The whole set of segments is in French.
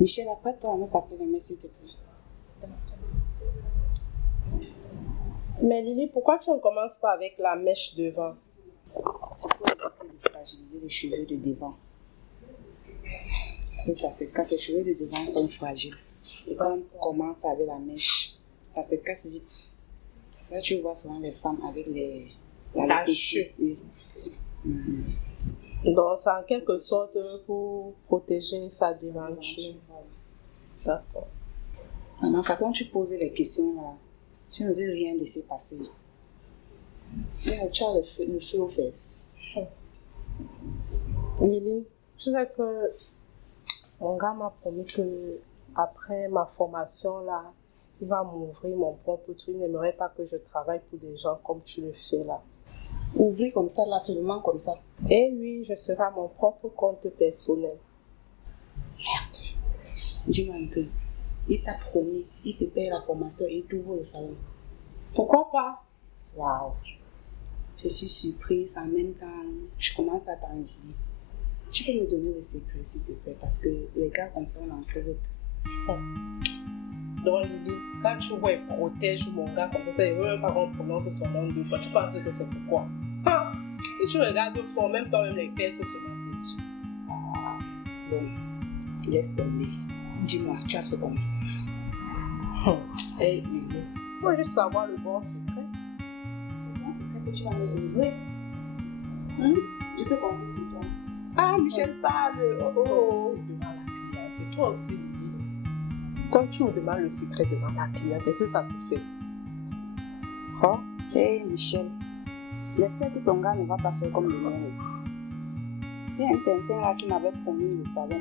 Michel, apprête-toi à me passer les mains, s'il te plaît. Mais Lily, pourquoi tu ne commences pas avec la mèche devant? De fragiliser les cheveux de devant. C'est ça, c'est quand les cheveux de devant sont fragiles. Et quand on commence avec la mèche, ça se casse vite. C'est ça, tu vois souvent les femmes avec la cheveux. Oui. Donc, c'est en quelque sorte pour protéger sa déventure. D'accord. De la façon dont tu poses les questions là, tu ne veux rien laisser passer. Tu as le feu aux fesses. Lily, tu sais que mon gars m'a promis que après ma formation là, il va m'ouvrir mon propre truc. Il n'aimerait pas que je travaille pour des gens comme tu le fais là. Ouvrir comme ça, là, seulement comme ça. Eh oui, je serai à mon propre compte personnel. Merde. Dis-moi un peu. Il t'a promis, il te paye la formation et il t'ouvre le salon. Pourquoi pas? Waouh. Je suis surprise. En même temps, je commence à t'envier. Tu peux me donner le secret, s'il te plaît, parce que les gars comme ça, on en trouve peu. Donc, Lily, quand tu vois, il protège mon gars comme ça, il ne veut même pas qu'on prononce son nom 2 fois. Tu penses que c'est pourquoi? Si tu regardes fort, même toi-même, les caisses se mettent dessus. Ah, bon, laisse tomber. Dis-moi, tu as fait combien? Hey, Lily, faut juste savoir le bon secret. Le bon secret que tu vas me livrer. Je peux compter sur toi. Ah, Michel parle. Oh. Devant la cliente. Toi aussi, Lily. Quand tu me demandes le secret devant la cliente, est-ce que ça se fait? Oh, hey, Michel. J'espère que ton gars ne va pas faire comme le mien. Il y a un tintin là qui m'avait promis le salon.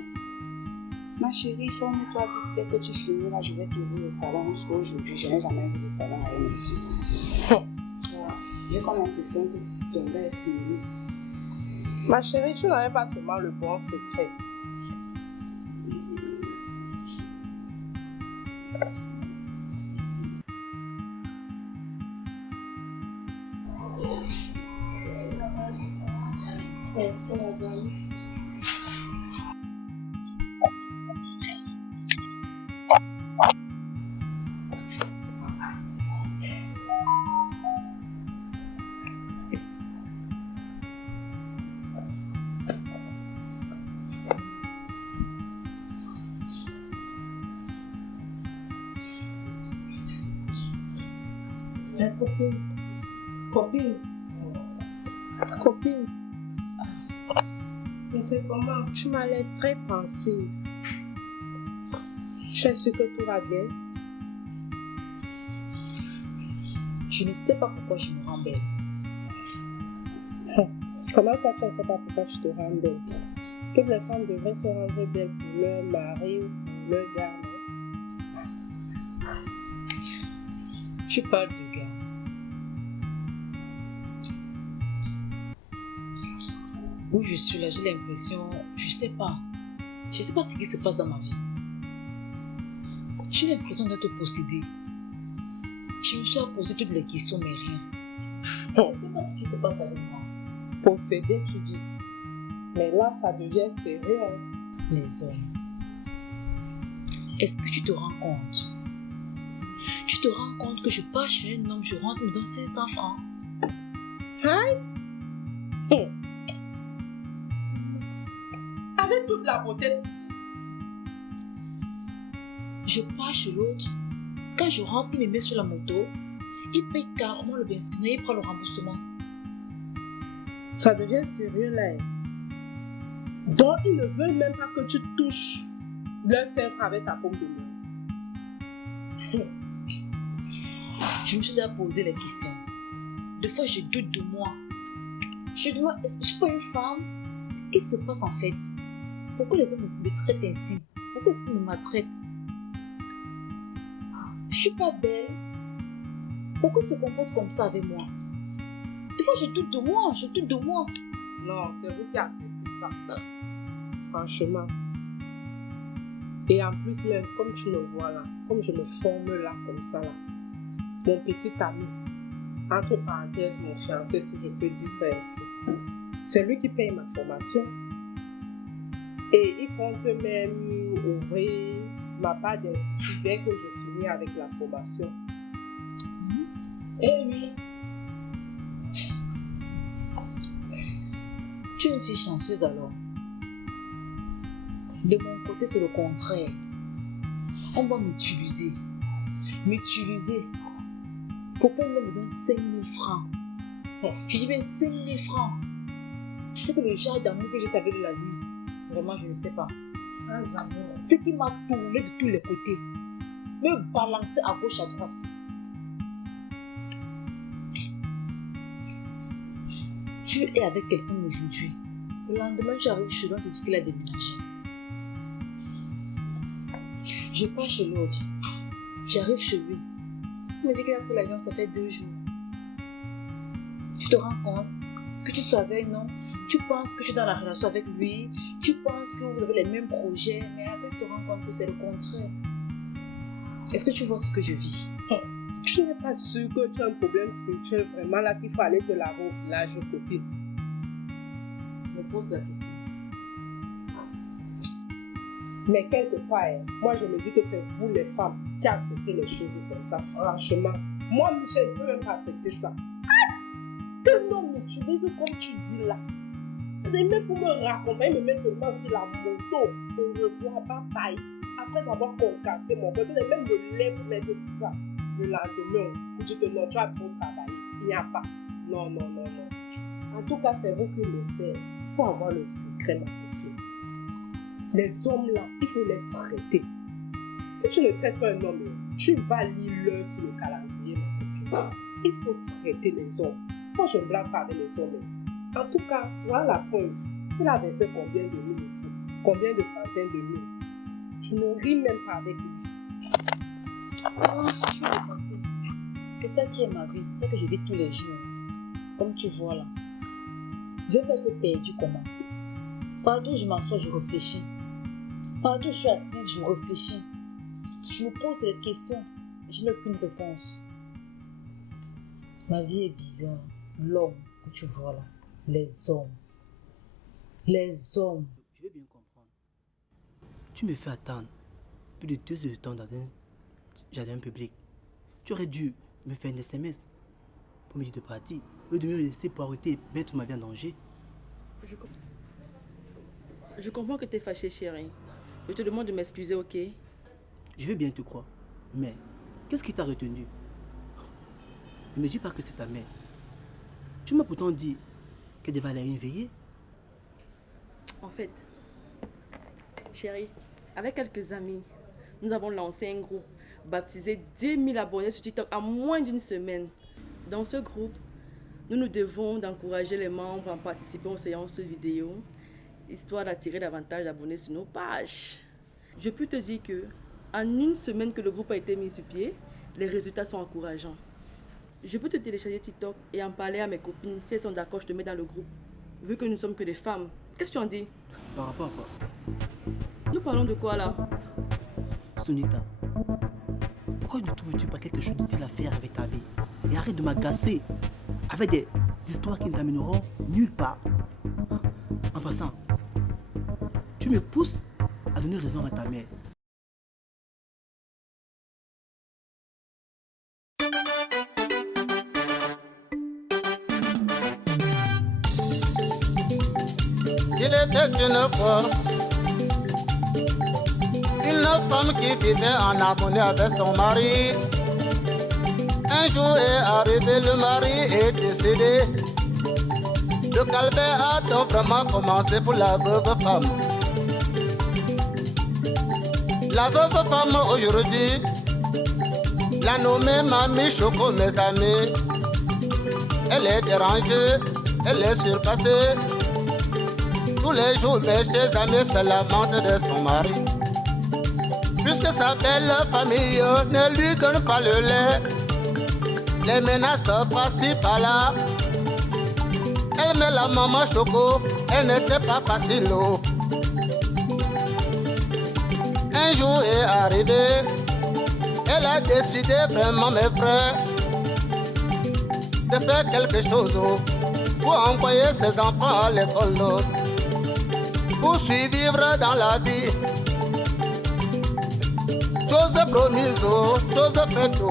Ma chérie, forme-toi vite. Dès que tu finis là, je vais t'ouvrir le salon. Jusqu'à aujourd'hui, je n'ai jamais vu le salon avec mes yeux. J'ai comme l'impression que ton gars est sur nous. Ma chérie, tu n'avais pas seulement le bon secret. Merci, madame. Copine. Mais c'est comment? Tu m'as l'air très pensive. Tu es sûre que tout va bien? Je ne sais pas pourquoi je me rends belle. Comment ça, tu ne sais pas pourquoi je te rends belle? Toutes les femmes devraient se rendre belles pour leur mari ou pour leur gars, non? Tu parles de gars. Où je suis là, j'ai l'impression, je sais pas ce qui se passe dans ma vie. J'ai l'impression d'être possédée. Je me suis posé toutes les questions, mais rien. Je ne sais pas ce qui se passe avec moi. Possédée, tu dis. Mais là, ça devient sérieux. Les hommes. Est-ce que tu te rends compte? Tu te rends compte que je pars chez un homme, je rentre, me donne 500 francs. Avec toute la beauté. Je pars chez l'autre. Quand je rentre, il me met sur la moto. Il paye carrément le benzine et il prend le remboursement. Ça devient sérieux là. Donc, ils ne veulent même pas que tu touches leur cerf avec ta paume de main. Je me suis déjà posé les questions. Des fois, je doute de moi. Je me demande, est-ce que je suis pas une femme? Qu'est-ce qui se passe en fait? Pourquoi les hommes me traitent ainsi? Pourquoi est-ce qu'ils me maltraitent? Je suis pas belle. Pourquoi ils se comportent comme ça avec moi? Des fois, je doute de moi. Non, c'est vous qui acceptez ça. Franchement. Et en plus même, comme tu me vois là, comme je me forme là, comme ça là, mon petit ami, entre parenthèses, mon fiancé, si je peux dire ça ainsi, c'est lui qui paye ma formation. Et il compte même ouvrir ma part d'institut dès que je finis avec la formation. Eh oui. Tu es une fille chanceuse alors. De mon côté, c'est le contraire. On va m'utiliser. Pour qu'un homme me donne 5 000 francs. Je dis bien 5 000 francs. C'est que le genre d'amour que j'ai fait avec la nuit, vraiment, je ne sais pas. C'est qu'il m'a tourné de tous les côtés. Me balancer à gauche, à droite. Tu es avec quelqu'un aujourd'hui. Le lendemain, tu arrives chez lui, on te dit qu'il a déménagé. Je pars chez l'autre. J'arrive chez lui. Il me dit qu'il a pris l'avion, ça fait 2 jours. Tu te rends compte que tu sois avec un homme, tu penses que tu es dans la relation avec lui, tu penses que vous avez les mêmes projets, mais après tu te rends compte que c'est le contraire. Est-ce que tu vois ce que je vis? Tu n'es pas sûr que tu as un problème spirituel vraiment là qu'il faut aller te laver au village, copine? Me pose la question. Mais quelque part, moi je me dis que c'est vous les femmes qui acceptez les choses comme ça, franchement. Moi, Michel, je ne peux même pas accepter ça. Que l'homme m'utilise comme tu dis là. C'est même pour me raccompagner, me mettre seulement sur la moto, au revoir, bye. Après avoir concassé mon corps, c'est même me lève pour mettre tout ça. Le lendemain, pour dire que non, tu as trop travaillé. Il n'y a pas. Non. En tout cas, c'est vous qui le savez. Il faut avoir le secret, ma copine. Les hommes là, il faut les traiter. Si tu ne traites pas un homme, tu vas lire l'heure sur le calendrier, ma copine. Il faut traiter les hommes. Moi, je ne blague pas avec les hommes. En tout cas, voilà la preuve. Il a versé combien de mille ici? Combien de centaines de mille? Tu ne ris même pas avec lui. Je suis dépassée. C'est ça qui est ma vie. C'est ça que je vis tous les jours. Comme tu vois là. Je vais pas être perdue comment? Partout où je m'assois, je réfléchis. Partout où je suis assise, je réfléchis. Je me pose des questions. Je n'ai aucune réponse. Ma vie est bizarre. L'homme que tu vois là. Les hommes. Je veux bien comprendre. Tu me fais attendre plus de 2 heures de temps dans un jardin public. Tu aurais dû me faire un SMS pour me dire de partir. Au lieu de me laisser pour arrêter et mettre ma vie en danger. Je comprends que tu es fâchée, chérie. Je te demande de m'excuser, ok? Je veux bien te croire. Mais qu'est-ce qui t'a retenu? Ne me dis pas que c'est ta mère. Tu m'as pourtant dit qu'elle devait aller à une veillée. En fait, chérie, avec quelques amis, nous avons lancé un groupe baptisé 10 000 abonnés sur TikTok en moins d'1 semaine. Dans ce groupe, nous nous devons d'encourager les membres en participant aux séances vidéo, histoire d'attirer davantage d'abonnés sur nos pages. Je peux te dire que, en 1 semaine que le groupe a été mis sur pied, les résultats sont encourageants. Je peux te télécharger TikTok et en parler à mes copines. Si elles sont d'accord, je te mets dans le groupe. Vu que nous ne sommes que des femmes. Qu'est-ce que tu en dis? Par rapport à quoi? Nous parlons de quoi là? Sonita, pourquoi ne trouves-tu pas quelque chose d'utile à faire avec ta vie? Et arrête de m'agacer avec des histoires qui ne t'amèneront nulle part. En passant, tu me pousses à donner raison à ta mère. Il était une fois une femme qui vivait en harmonie avec son mari. Un jour est arrivé, le mari est décédé. Le calvaire a donc vraiment commencé pour la veuve femme. La veuve femme aujourd'hui, la nommée Mamie Choco, mes amis. Elle est dérangée, elle est surpassée. Tous tous les jours, mes chers amis, se lamente de son mari. Puisque sa belle famille ne lui donne pas le lait, les menaces par-ci par-là. Elle met la maman choco, elle n'était pas facile. Un jour est arrivé, elle a décidé vraiment, mes frères, de faire quelque chose pour envoyer ses enfants à l'école, pour survivre dans la vie. Chose promise, chose faite,